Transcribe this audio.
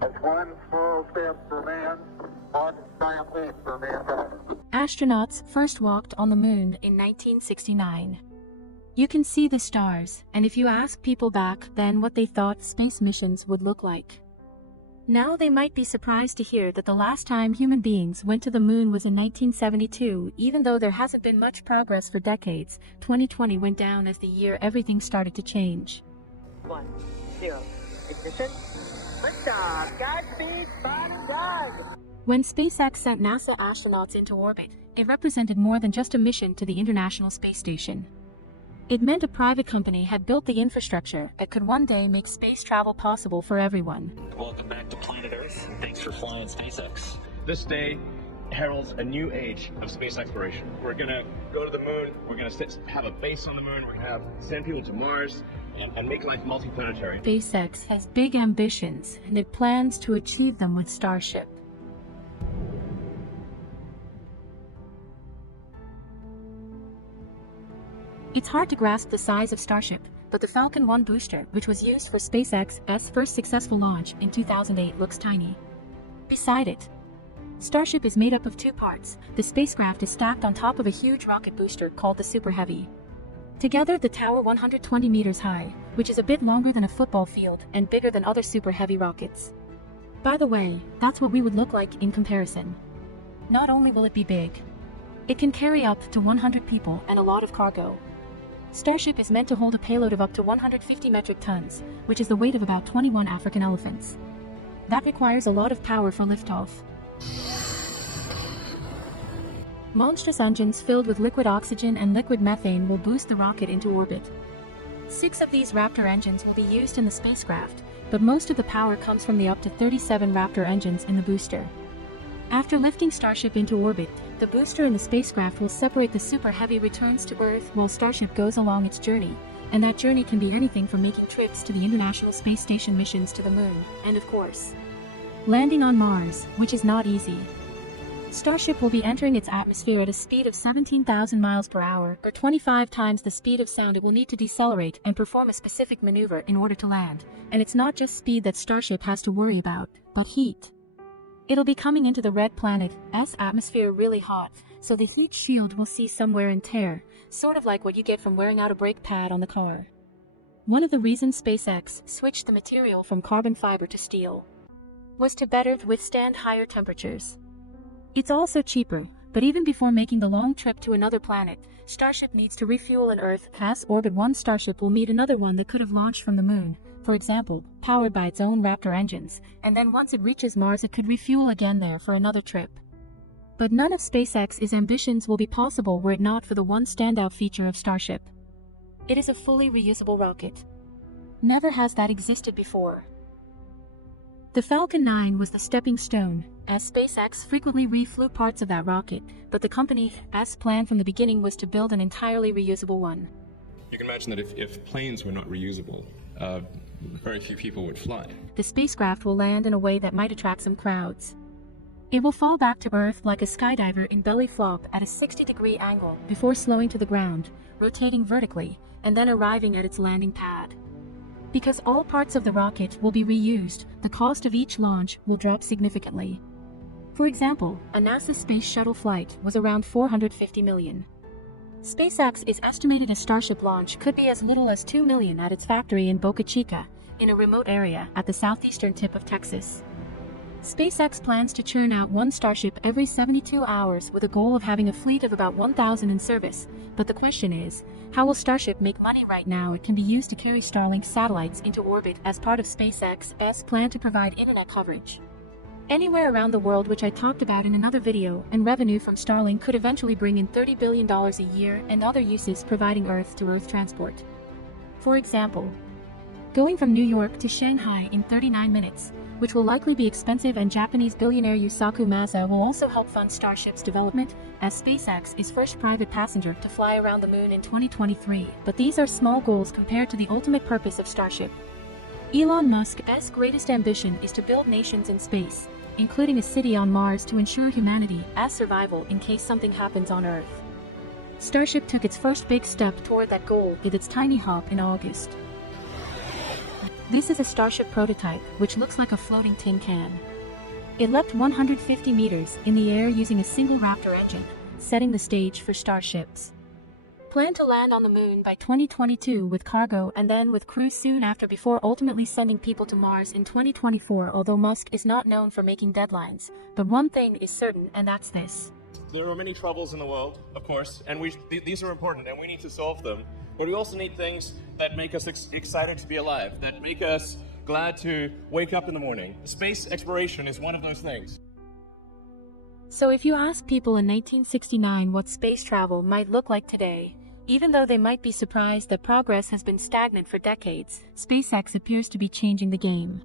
It's one small step for man, one giant leap for mankind. Astronauts first walked on the moon in 1969. You can see the stars, and if you ask people back then what they thought space missions would look like, now they might be surprised to hear that the last time human beings went to the moon was in 1972. Even though there hasn't been much progress for decades, 2020 went down as the year everything started to change. 1, 0, ignition, liftoff, Godspeed, Spot done! When SpaceX sent NASA astronauts into orbit, it represented more than just a mission to the International Space Station. It meant a private company had built the infrastructure that could one day make space travel possible for everyone. Welcome back to planet Earth. Thanks for flying SpaceX. This day heralds a new age of space exploration. We're gonna go to the moon, we're gonna have a base on the moon, we're gonna send people to Mars, and make life multiplanetary. SpaceX has big ambitions, and it plans to achieve them with Starship. It's hard to grasp the size of Starship, but the Falcon 1 booster, which was used for SpaceX's first successful launch in 2008, looks tiny. Beside it, Starship is made up of two parts. The spacecraft is stacked on top of a huge rocket booster called the Super Heavy. Together, the tower 120 meters high, which is a bit longer than a football field and bigger than other Super Heavy rockets. By the way, that's what we would look like in comparison. Not only will it be big, it can carry up to 100 people and a lot of cargo. Starship is meant to hold a payload of up to 150 metric tons, which is the weight of about 21 African elephants. That requires a lot of power for liftoff. Monstrous engines filled with liquid oxygen and liquid methane will boost the rocket into orbit. 6 of these Raptor engines will be used in the spacecraft, but most of the power comes from the up to 37 Raptor engines in the booster. After lifting Starship into orbit, the booster and the spacecraft will separate. The Super Heavy returns to Earth while Starship goes along its journey, and that journey can be anything from making trips to the International Space Station, missions to the moon, and of course, landing on Mars, which is not easy. Starship will be entering its atmosphere at a speed of 17,000 miles per hour, or 25 times the speed of sound. It will need to decelerate and perform a specific maneuver in order to land, and it's not just speed that Starship has to worry about, but heat. It'll be coming into the red planet's atmosphere really hot, so the heat shield will see some wear and tear, sort of like what you get from wearing out a brake pad on the car. One of the reasons SpaceX switched the material from carbon fiber to steel was to better withstand higher temperatures. It's also cheaper, but even before making the long trip to another planet, Starship needs to refuel an Earth-class orbit. One Starship will meet another one that could have launched from the moon, for example, powered by its own Raptor engines, and then once it reaches Mars it could refuel again there for another trip. But none of SpaceX's ambitions will be possible were it not for the one standout feature of Starship. It is a fully reusable rocket. Never has that existed before. The Falcon 9 was the stepping stone, as SpaceX frequently reflew parts of that rocket, but the company's plan from the beginning was to build an entirely reusable one. You can imagine that if planes were not reusable, very few people would fly. The spacecraft will land in a way that might attract some crowds. It will fall back to Earth like a skydiver in belly flop at a 60-degree angle before slowing to the ground, rotating vertically, and then arriving at its landing pad. Because all parts of the rocket will be reused, the cost of each launch will drop significantly. For example, a NASA Space Shuttle flight was around $450 million. SpaceX's estimated a Starship launch could be as little as $2 million at its factory in Boca Chica, in a remote area at the southeastern tip of Texas. SpaceX plans to churn out one Starship every 72 hours with a goal of having a fleet of about 1,000 in service. But the question is, how will Starship make money? Right now it can be used to carry Starlink satellites into orbit as part of SpaceX's plan to provide internet coverage anywhere around the world, which I talked about in another video, and revenue from Starlink could eventually bring in $30 billion a year, and other uses providing Earth-to-Earth transport. For example, going from New York to Shanghai in 39 minutes, which will likely be expensive, and Japanese billionaire Yusaku Masa will also help fund Starship's development, as SpaceX is first private passenger to fly around the moon in 2023. But these are small goals compared to the ultimate purpose of Starship. Elon Musk's greatest ambition is to build nations in space, including a city on Mars, to ensure humanity's survival in case something happens on Earth. Starship took its first big step toward that goal with its tiny hop in August. This is a Starship prototype, which looks like a floating tin can. It leapt 150 meters in the air using a single Raptor engine, setting the stage for Starships. Plan to land on the moon by 2022 with cargo and then with crew soon after, before ultimately sending people to Mars in 2024, although Musk is not known for making deadlines. But one thing is certain, and that's this. There are many troubles in the world, of course, and these are important and we need to solve them. But we also need things that make us excited to be alive, that make us glad to wake up in the morning. Space exploration is one of those things. So if you ask people in 1969 what space travel might look like today, even though they might be surprised that progress has been stagnant for decades, SpaceX appears to be changing the game.